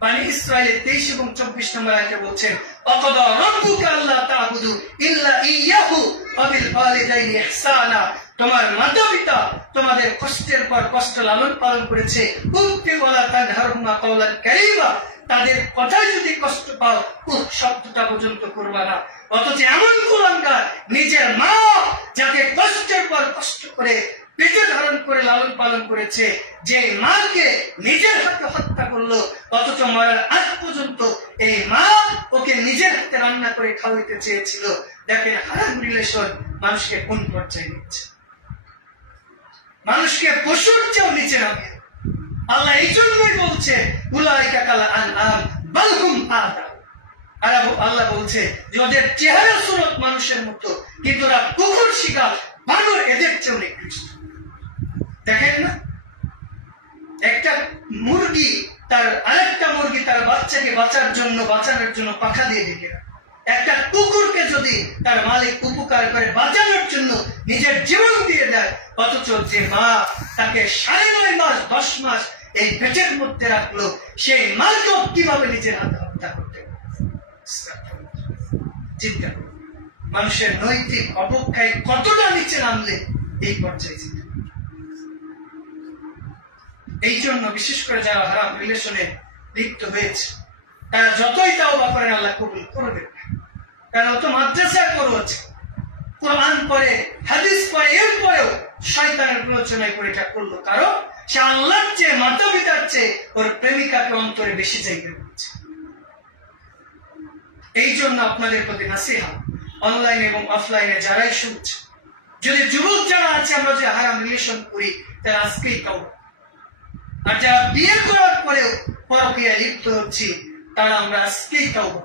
বনী ইসরাঈলের 23 এবং 24 নম্বর আয়াতে বলছেন ওয়াকাদা রাব্বুকা আল্লা তা'বুদু ইল্লা ইয়্যাহু ওয়া বিল ওয়ালিদাইনি ইহসানা, তোমার মাতা-পিতা তোমাদের কষ্টের পর কষ্ট লালন পালন করেছে, উক্তি ওয়ালা তানহারহুমা কাওলান কারীমা, তাদের কথায় যদি কষ্ট পাও শব্দটা পর্যন্ত করবা না। অথচ এমন কুলাঙ্গার নিজের মা যাকে কষ্টের পর কষ্ট করে পেটে ধারণ করে লালন পালন করেছে, যে মাকে নিজের হাতে হত্যা করলো, অথচ মরার আগ পর্যন্ত এই মা ওকে নিজের হাতে রান্না করে খাওয়াইতে চেয়েছিল। দেখেন হারাম রিলেশন মানুষকে কোন পর্যায়ে নিচ্ছে, মানুষকে পশুর চেয়েও নিচে নামে। আল্লাহ এই জন্যই বলছে উলাইকা কাল আনআম বাল হুম আদা। আর আল্লাহ বলছে যে ওদের চেহারা সুরত মানুষের মতো, কিন্তু ওরা কুকুর শিকার, বানর এদের চেয়েও নিকৃষ্ট। দেখেন না, একটা মুরগি তার আরেকটা মুরগি তার বাচ্চাকে বাঁচানোর জন্য পাখা দিয়ে ঢেকে রাখে। একটা কুকুরকে যদি তার মালিক উপকার করে বাঁচানোর জন্য নিজের জীবন দিয়ে দেয়, অথচ যে মা তাকে 9.5 মাস 10 মাস এই পেটের মধ্যে রাখলো, সেই মাকেও কিভাবে নিজের হাতে হত্যা করতে পারে? চিন্তা করুন, মানুষের নৈতিক অবক্ষয় কতটা নিচে নামলে এই পর্যায়ে। এই জন্য বিশেষ করে যারা হারাম রিলেশনে লিপ্ত হয়েছে তারা যতই তাওবা করেন আল্লাহ কবুল করবেন না। কারণ ও তো মাদ্রাসায় পড়ছে, কোরআন পড়ে, হাদিস পড়ে, এরপরেও শয়তানের প্ররোচনায় করে এটা করলো, কারণ সে আল্লাহর চেয়ে মাতা পিতার চেয়ে ওর প্রেমিকাকে অন্তরে বেশি জায়গা দিচ্ছে। এই জন্য আপনাদের প্রতি নাসিহা, অনলাইন এবং অফলাইনে যারাই শুনছে, যদি যুবক যারা আছে আমরা যে হারাম রিলেশন করি তারা আজকেই তাওবা, আর যারা বিয়ে করার পরেও পরকীয়ায় লিপ্ত হচ্ছি তারা আমরা আজকেই তাওবা।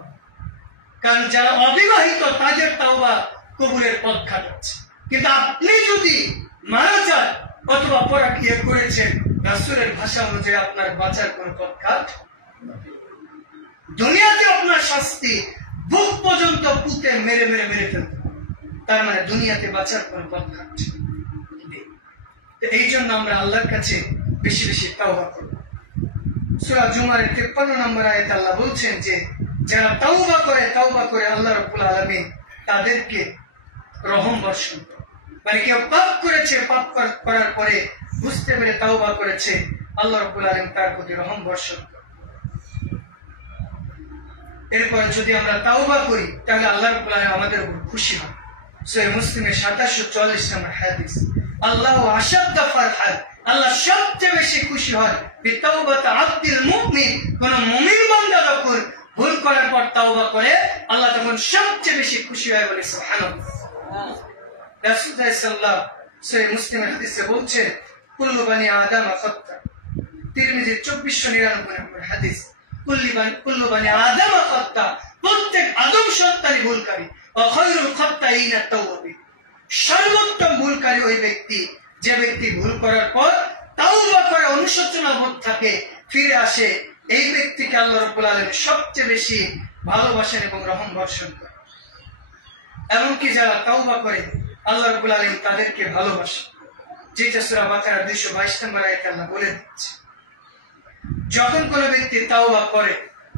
কারণ যারা অবিবাহিত তাদের তাওবা কবুলের পথ ঘাটাচ্ছে, কিন্তু আপনি যদি মারা যান অথবা পরকীয়া করেছেন, রাসূলের ভাষা অনুযায়ী আপনার বাঁচার কোন পথ ঘাট। দুনিয়াতে আপনার শাস্তি বুক পর্যন্ত পুঁতে মেরে ফেলতে, তার মানে দুনিয়াতে বাঁচার কোন পথ ঘাট। এই জন্য আমরা আল্লাহর কাছে বেশি বেশি তাওবা করব। সূরা জুমারের 53 নম্বর আয়াতে আল্লাহ বলছেন যে যারা তাওবা করে আল্লাহ রাব্বুল আলামিন তাদেরকে রহম বর্ষণ করে। মানে কেউ পাপ করেছে, পাপ করার পরে বুঝতে পেরে তাওবা করেছে, আল্লাহ রাব্বুল আলামিন তার প্রতি রহম বর্ষণ করে। এরপরে যদি আমরা তাওবা করি তাহলে আল্লাহ রাব্বুল আলামিন আমাদের উপর খুশি হন। সহিহ মুসলিমের 2744 নম্বর হাদিস, আল্লাহু আশাদ্দা ফারহান, আল্লাহ সবচেয়ে বেশি খুশি হন বিতাওবাত আব্দুল মুমিন, কোন মুমিন বান্দা যখন ভুল করার পর তাওবা করে আল্লাহ তখন সবচেয়ে বেশি খুশি হয়, বলে সুবহানাল্লাহ। রাসূলুল্লাহ সাল্লাল্লাহু সহিহ মুসলিমের হাদিসে বলছেন কুল্লু বানি আদম খাতা, তিরমিজি 2499 নম্বর হাদিস, কুল্লু বানি আদম খাতা, প্রত্যেক আদম সন্তানই ভুলকারী, ওয়া খায়রুল খাত্তাইনা তাওয়াবিন, সর্বোত্তম ভুলকারী ওই ব্যক্তি যে ব্যক্তি ভুল করার পর তাওবা করে অনুশোচনা বোধ থাকে, ফিরে আসে, এই ব্যক্তিকে আল্লাহ রাব্বুল আলামিন সবচেয়ে বেশি ভালোবাসেন এবং রহম বর্ষণ করেন। এমনকি যারা তাওবা করে আল্লাহ রাব্বুল আলামিন তাদেরকে ভালোবাসেন, যেটা সূরা বাকারা 222 নম্বর আয়াতে আল্লাহ বলে দিচ্ছে যখন কোনো ব্যক্তি তাওবা করে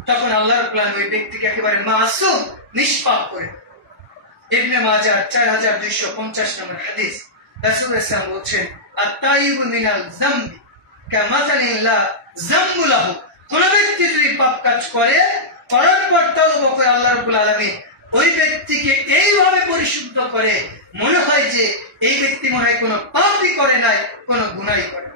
তখন আল্লাহ রাব্বুল আলামিন ওই ব্যক্তিকে একেবারে মাসুম, নিষ্পাপ করে। ইবনে মাজাহ 4250 নম্বর হাদিস, রাসূল সাল্লাল্লাহু বলছেন, আত-তাইয়িবু মিনাল যামবি কামাসালিন লা যামবু লাহু। কোন ব্যক্তি যদি পাপ কাজ করে, করার পর তাওবা করে, আল্লাহ রাব্বুল আলামিন ওই ব্যক্তিকে এইভাবে পরিশুদ্ধ করে, মনে হয় যে এই ব্যক্তি মনে হয় কোনো পাপই করে নাই, কোনো গুনাহই করে।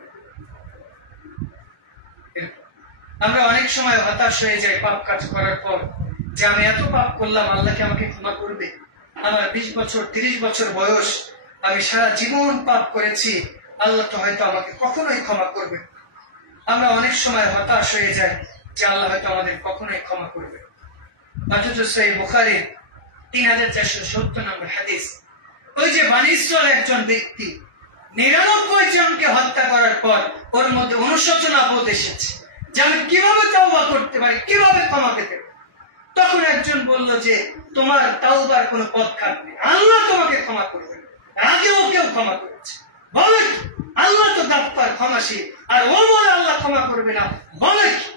আমরা অনেক সময় হতাশ হয়ে যাই পাপ কাজ করার পর, যে আমি এত পাপ করলাম, আল্লাহ কি আমাকে ক্ষমা করবে? আমার 20 বছর 30 বছর বয়স, আমি সারা জীবন পাপ করেছি, আল্লাহ তো হয়তো আমাকে কখনোই ক্ষমা করবে। আমরা অনেক সময় হতাশ হয়ে যাই যে আল্লাহ হয়তো আমাদের কখনোই ক্ষমা করবে। অথচ সহিহ বুখারীর 3470 নম্বর হাদিস, ওই যে বনী ইসরাইলের একজন ব্যক্তি 99 জনকে হত্যা করার পর ওর মধ্যে অনুশোচনা বোধ এসেছে যে আমি কিভাবে তাওবা করতে পারি, কিভাবে ক্ষমা পেতে পারি। তখন একজন বলল যে তোমার তাওবার কোনো পথঘাট নেই, আল্লাহ তোমাকে ক্ষমা করবে। আগেও কেউ ক্ষমা করেছে, বলে কি আল্লাহ তো গাফফার, ক্ষমাশীল, আর ও বলে আল্লাহ ক্ষমা করবে না, বলে কি?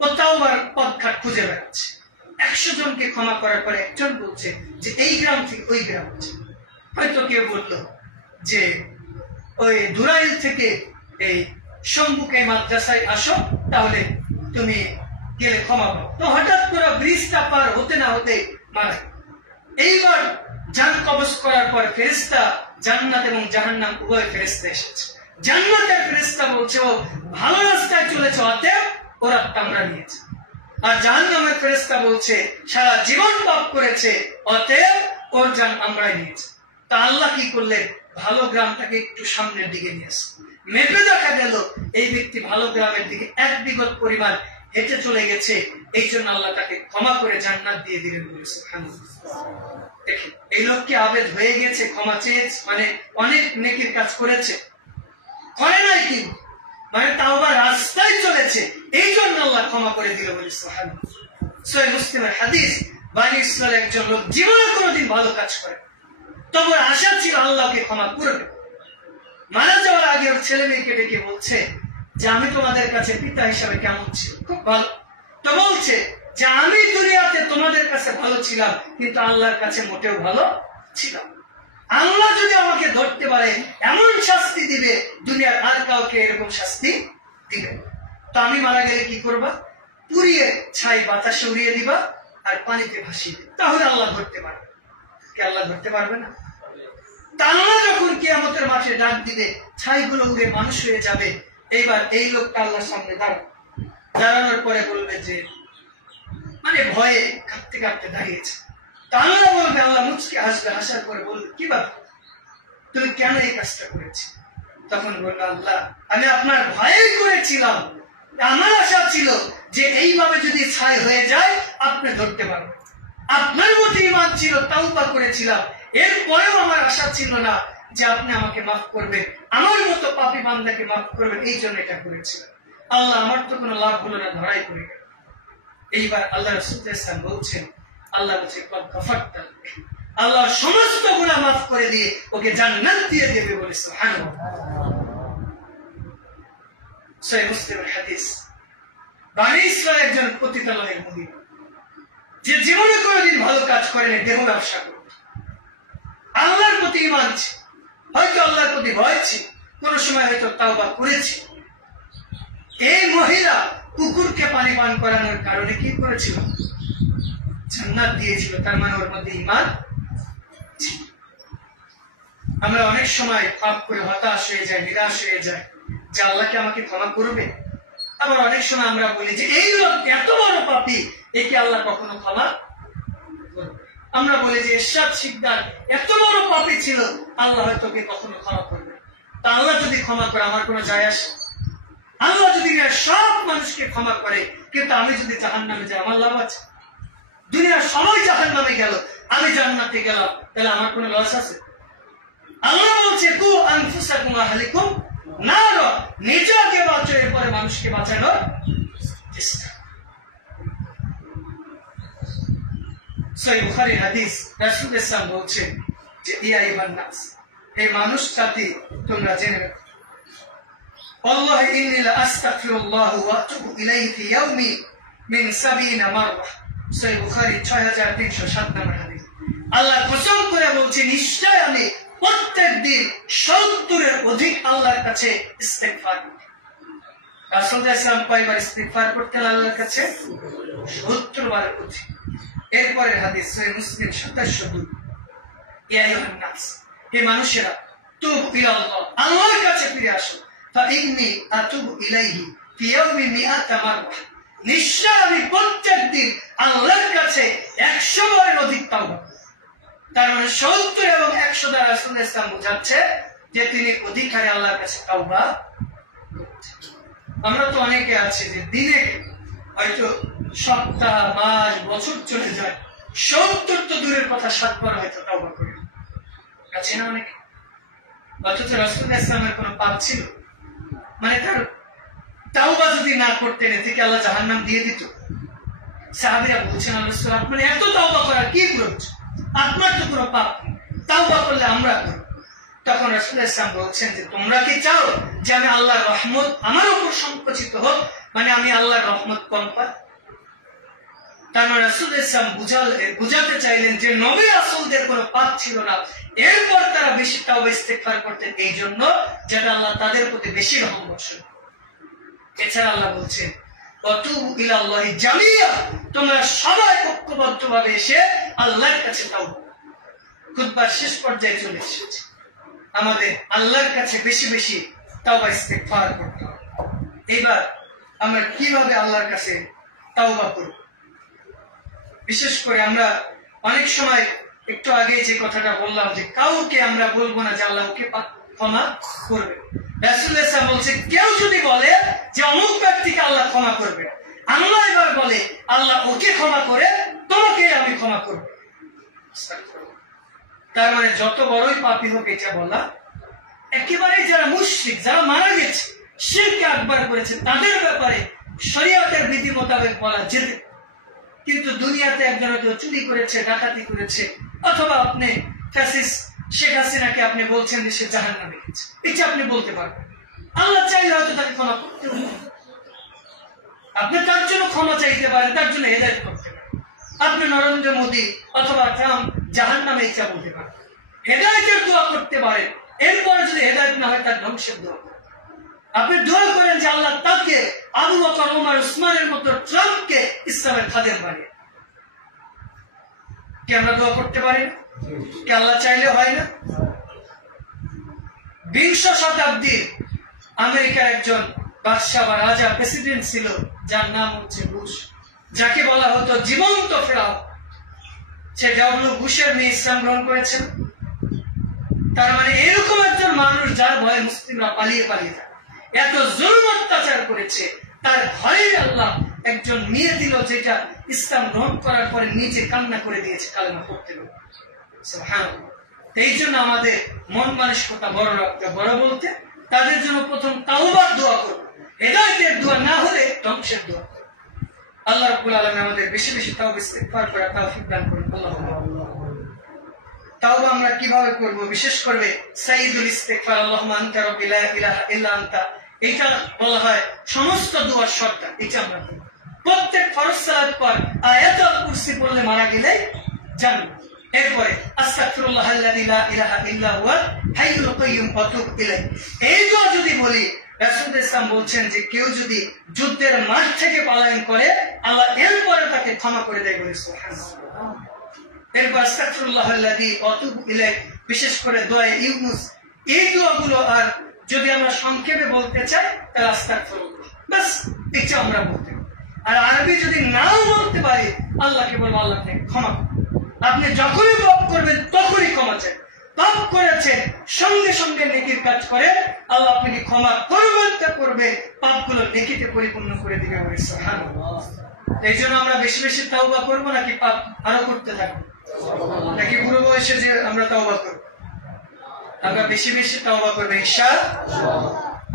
ও তাওবার পথঘাট খুঁজে বেড়াচ্ছে। 100 জনকে ক্ষমা করার পরে একজন বলছে যে এই গ্রাম থেকে ওই গ্রাম আছে। হয়তো কেউ বললো যে ওই দুরাইল থেকে এই শম্ভুকে মাদ্রাসায় আসো, তাহলে তুমি গেলে ক্ষমা পাও। তো হঠাৎ করে ব্রিজটা পার হতে না হতে মারা। এইবার জান কবজ করার পর ফেরেশতা, জান্নাত এবং জাহান্নাম উভয় ফেরেশতা এসেছে। জান্নাতের ফেরেশতা বলছে ও ভালো রাস্তায় চলেছে, অতএব ওরা কামড়া নিয়েছে। আর জাহান্নামের ফেরেশতা বলছে সারা জীবন পাপ করেছে, অতএব ওর জান আমরাই নিয়েছে। তা আল্লাহ কি করলেন? ভালো গ্রামটাকে একটু সামনের দিকে নিয়ে আসে। মেপে দেখা গেল এই ব্যক্তি ভালো গ্রামের দিকে 1 বিঘত পরিমাণ হেঁটে চলে গেছে, এই জন্য আল্লাহ তাকে ক্ষমা করে জান্নাত দিয়ে দিলেন। দেখেন, এই লোককে আবেদ হয়ে গেছে, ক্ষমা চেয়েছে, মানে অনেক নেকির কাজ করেছে, করে নাই কিন্তু মানে তাওবার রাস্তায় চলেছে, এই জন্য আল্লাহ ক্ষমা করে দিল বলে সুবহানাল্লাহ। সহিহ মুসলিমের হাদিস, বনী ইসরাইল একজন লোক জীবনে কোনোদিন ভালো কাজ করে, তবে আশা ছিল আল্লাহকে ক্ষমা করবে। মারা যাওয়ার আগে ওর ছেলে মেয়েকে ডেকে বলছে যে আমি তোমাদের কাছে পিতা হিসাবে কেমন ছিল? খুব ভালো। তো বলছে যে আমি দুনিয়াতে তোমাদের কাছে ভালো ছিলাম, কিন্তু আল্লাহর কাছে মোটেও ভালো ছিলাম। আল্লাহ যদি আমাকে ধরতে পারে এমন শাস্তি দিবে, দুনিয়ার আর কাউকে এরকম শাস্তি দিবে। তো আমি মারা গেলে কি করবা? পুড়িয়ে ছাই বাতাসে উড়িয়ে দিবা আর পানিতে ভাসিয়ে দিবা, তাহলে আল্লাহ ধরতে পারবে। কি আল্লাহ ধরতে পারবে না? আল্লাহ যখন কিয়ামতের মাঠে ডাক দিবে, ছাইগুলো উড়ে মানুষ হয়ে যাবে। এইবার এই লোকটা আল্লাহর সামনে দাঁড়ানোর পরে বলবে যে মানে ভয়ে কাঁপতে কাঁপতে দাঁড়িয়েছে। আল্লাহ বলবে, আল্লাহ মুচকে হাসবে, হাসার পরে বলবে কি ব্যাপার, তুমি কেন এই কাজটা করেছি? তখন বলবে আল্লাহ আমি আপনার ভয়ে করেছিলাম, আমার আশা ছিল যে এইভাবে যদি ছাই হয়ে যায় আপনি ধরতে পারবেন। আপনার মধ্যে ঈমান ছিল, তাওবা করেছিলাম, এরপরেও আমার আশা ছিল না যে আপনি আমাকে মাফ করবেন, আমার মতো পাপী বান্দাকে মাফ করবেন, এই জন্য এটা করেছিলাম। আল্লাহ আমার তো কোনো লাভ হলো না, ধরাই পড়ে গেল। এইবার আল্লাহ রাসূল বলছেন, আল্লাহ বলছে আল্লাহ সমস্ত গুনাহ মাফ করে দিয়ে ওকে জান্নাত দিয়ে দেবে বলে সুবহানাল্লাহ। সহিহ মুসলিমের হাদিস, বনী ইসরাইল একজন পতিতালয়ের মহিলা, যে জীবনে কোনোদিন ভালো কাজ করেনি, দেহ ব্যবসা করত, আল্লাহর প্রতি ঈমান ছিল, হয়তো আল্লাহর প্রতি ভয় ছিল, কোন সময় হয়তো তাওবা করেছে। এই মহিলা কুকুরকে পানি পান করানোর কারণে কি করেছিল? জান্নাত দিয়েছিল। তার মানে ওর মধ্যে ঈমান ছিল। আমরা অনেক সময় পাপ করে হতাশ হয়ে যাই, নিরাশ হয়ে যাই যে আল্লাহ কি আমাকে ক্ষমা করবে? আবার অনেক সময় আমরা বলি যে এই লোক এত বড় পাপী, একে আল্লাহ কখনো ক্ষমা করবে। আমরা বলি যে ইরশাদ শিকদার এত বড় পাপী ছিল, আল্লাহ হয়তো ওকে কখনো ক্ষমা করবে। তা আল্লাহ যদি ক্ষমা করে আমার কোনো যায় আসে? আল্লাহ যদি সব মানুষকে ক্ষমা করে, কিন্তু আমি যদি জাহান্নামে যাই, আমার লাভ আছে? দুনিয়ার সবাই জাহান্নামে গেল, আমি জান্নাতে গেলাম, তাহলে আমার কোনো লস আছে? আল্লাহ বলছে কু আনফুসাকুম ওয়া আহলিকুম নার, নিজেকে বাঁচো, এরপরে মানুষকে বাঁচানোর চেষ্টা। সহিহ বুখারী হাদিস, রাসূল সাল্লাল্লাহু আলাইহি ওয়াসাল্লাম বলছেন যে ইয়া আইয়ুহান নাস, হে মানুষ জাতি তোমরা জেনে রাখো, আল্লাহি ইন্নী লা আস্তাগফিরুল্লাহ ওয়া আতুবু ইলাইহি ফি ইয়াউমি মিন 70 মাররা। সহিহ বুখারী 6307 নম্বর হাদিস। আল্লাহ কসম করে বলছি, নিশ্চয় আমি প্রত্যেকদিন 70-এর অধিক আল্লাহর কাছে ইস্তেগফার করি। রাসূল সাল্লাল্লাহু কয়বার ইস্তেগফার করতেন আল্লাহর কাছে? 70 বারের অধিক। এরপরের হাদিস সহিহ মুসলিম 2702, ইয়া আইয়ুহান নাস, হে মানুষেরা, তুবু ইলাল্লাহ, আল্লাহর কাছে ফিরে আসো, ফাইন্নী আতুবু ইলাইহি ফি ইয়াউমি 100 মাররা। নিশ্চয় আমি প্রত্যেকদিন আল্লাহর কাছে 100 বারের অধিক তাওবা করি। তার মানে 70 এবং 100 দ্বারা রাসূল ইসলাম বোঝাচ্ছে যে তিনি অধিকারে আল্লাহর কাছে তাওবা করছেন। আমরা তো অনেকে আছি যে দিনে হয়তো সপ্তাহ, মাস, বছর চলে যায়, 70 তো দূরের কথা 7 বার হয়তো তাওবা করি। আছে না অনেকে? অথচ রাসূল ইসলামের কোনো পাপ ছিল? মানে তার তাওবা যদি না করতেন এতে কি আল্লাহ জাহান্নাম দিয়ে দিত? সাহাবীরা বলছেন, আল্লাহ রাসূল, আপনি এত তাওবা করার কি প্রয়োজন? আপনার তো কোনো পাপ নেই, তাওবা করলে আমরা করব। তখন রাসূল ইসলাম বলছেন যে তোমরা কি চাও যে আমি আল্লাহর রহমত আমার উপর সংকুচিত হোক, মানে আমি আল্লাহর রহমত কম পাই? তার মানে রাসূল ইসলাম বুঝাতে চাইলেন যে নবী রাসূলদের কোনো পাপ ছিল না, এরপর তারা বেশি তাওবা ইস্তেগফার করতেন এই জন্য যেন আল্লাহ তাদের প্রতি বেশি রহম বর্ষণ। এছাড়া আল্লাহ বলছেন, ওয়াতুবু ইলাল্লাহি জামিয়া, তোমরা সবাই ঐক্যবদ্ধভাবে এসে আল্লাহর কাছে তাওবা। খুতবার শেষ পর্যায়ে চলে এসেছে, আমাদের আল্লাহর কাছে বেশি বেশি তাওবা ইস্তেগফার করতে হবে। এবার আমরা কিভাবে আল্লাহর কাছে তাওবা করব? বিশেষ করে আমরা অনেক সময়, একটু আগে যে কথাটা বললাম, যে কাউকে আমরা বলবো না যে আল্লাহ ওকে ক্ষমা করবে। রাসূল সাল্লাল্লাহু বলছে, কেউ যদি বলে যে অমুক ব্যক্তিকে আল্লাহ ক্ষমা করবে, আল্লাহ এবার বলে আল্লাহ ওকে ক্ষমা করে তোমাকে আমি ক্ষমা করব। তার মানে যত বড়ই পাপী হোক এটা বলা, একেবারে যারা মুশরিক, যারা মারা গেছে, শিরকে আকবার করেছে, তাদের ব্যাপারে শরীয়তের বিধি মোতাবেক বলা যেতে। কিন্তু দুনিয়াতে একজন হয়তো চুরি করেছে, ডাকাতি করেছে, অথবা আপনি ফ্যাসিস্ট শেখ হাসিনাকে আপনি বলছেন যে সে জাহান্নামে গেছে, এটা আপনি বলতে পারবেন। আল্লাহ চাইলে হয়তো তাকে ক্ষমা করতে পারেন, আপনি তার জন্য ক্ষমা চাইতে পারেন, তার জন্য হেদায়েত করতে পারেন। আপনি নরেন্দ্র মোদী অথবা ট্রাম্প জাহান্নামে ইচ্ছা বলতে পারেন, হেদায়েতের দোয়া করতে পারেন। এরপরে যদি হেদায়েত না হয়, তার ধ্বংসের দোয়া আপনি দোয়া করেন যে আল্লাহ তাকে আবু বকর, ওমর, উসমানের মতো ট্রাম্পকে ইসলামের খাদেম বানিয়ে। কি আমরা দোয়া করতে পারি? কি আল্লাহ চাইলে হয় না? 20 শতাব্দীর আমেরিকার একজন বাদশাহ বা রাজা, প্রেসিডেন্ট ছিল, যার নাম হচ্ছে বুশ, যাকে বলা হতো জীবন্ত ফেরাও। সে ডব্লিউ বুশের মেয়ে ইসলাম গ্রহণ করেছেন। তার মানে এরকম একজন মানুষ যার ভয়ে মুসলিমরা পালিয়ে পালিয়ে থাকে, এত জুলুম অত্যাচার করেছে, তার ভয়ে আল্লাহ একজন মেয়ে দিল, যেটা ইসলাম গ্রহণ করার পরে নিজে কান্না করে দিয়েছে কালেমা পড়তে হবে। সুবহানাল্লাহ। এই জন্য আমাদের মন মানসিকতা বড় রাখতে, বড় বলতে, তাদের জন্য প্রথম তাওবার দোয়া করব, হেদায়েতের দোয়া না হলে ধ্বংসের দোয়া। আল্লাহ রাব্বুল আলামিন আমাদের বেশি বেশি তাওবা ইস্তেগফার করার তৌফিক দান করুন। আল্লাহুম্মা। তাওবা আমরা কিভাবে করব? বিশেষ করে সাইয়্যিদুল ইস্তেগফার, আল্লাহুম্মা আনতা রাব্বি লা ইলাহা ইল্লা আনতা, এটা বলা হয় সমস্ত দোয়ার শর্টকাট। এটা আমরা প্রত্যেক ফরজ সালাত পর আয়াতুল কুরসি পড়লে মারা গেলে জান্নাত। এরপরে আস্তাগফিরুল্লাহাল্লাযী লা ইলাহা ইল্লা হুয়াল হাইয়ুল কাইয়্যুম ওয়া তুব ইলাইহি, এই দোয়া যদি বলি, রাসূল ইসলাম বলছেন যে কেউ যদি যুদ্ধের মাঠ থেকে পলায়ন করে, আল্লাহ এরপরে তাকে ক্ষমা করে দেয় বলে। সুবহানাল্লাহ। এরপর আস্তাগফিরুল্লাহাল্লাযী ওয়া তুব ইলাইহি, বিশেষ করে দোয়া ইউনুস, এই দোয়াগুলো আর যদি আমরা সংক্ষেপে বলতে চাই তাহলে আস্তাগফিরুল্লাহ, বাস এটা আমরা বলতে। আর আরবি যদি নাও বলতে পারি, আল্লাহকে বলবো আল্লাহ আপনাকে ক্ষমা করুন। আপনি যখনই পাপ করবেন তখনই ক্ষমা চান। পাপ করেছেন, সঙ্গে সঙ্গে নেকির কাজ করে, আল্লাহ আপনাকে ক্ষমা করবেন, তা করবে, পাপগুলো নেকিতে পরিপূর্ণ করে দিবে। সুবহানাল্লাহ। এই জন্য আমরা বেশি বেশি তাওবা করবো, নাকি পাপ আরো করতে থাকবো, নাকি বুড়ো বয়সে যে আমরা তাওবা করবো? আমরা বেশি বেশি তাওবা করবো ইনশাআল্লাহ।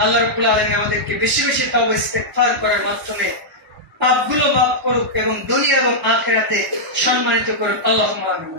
আল্লাহ রাব্বুল আলামিন আমাদেরকে বেশি বেশি তাওবা ইস্তেগফার করার মাধ্যমে পাপগুলো মাফ করুক এবং দুনিয়া এবং আখিরাতে সম্মানিত করুক। আল্লাহুম্মা আমিন।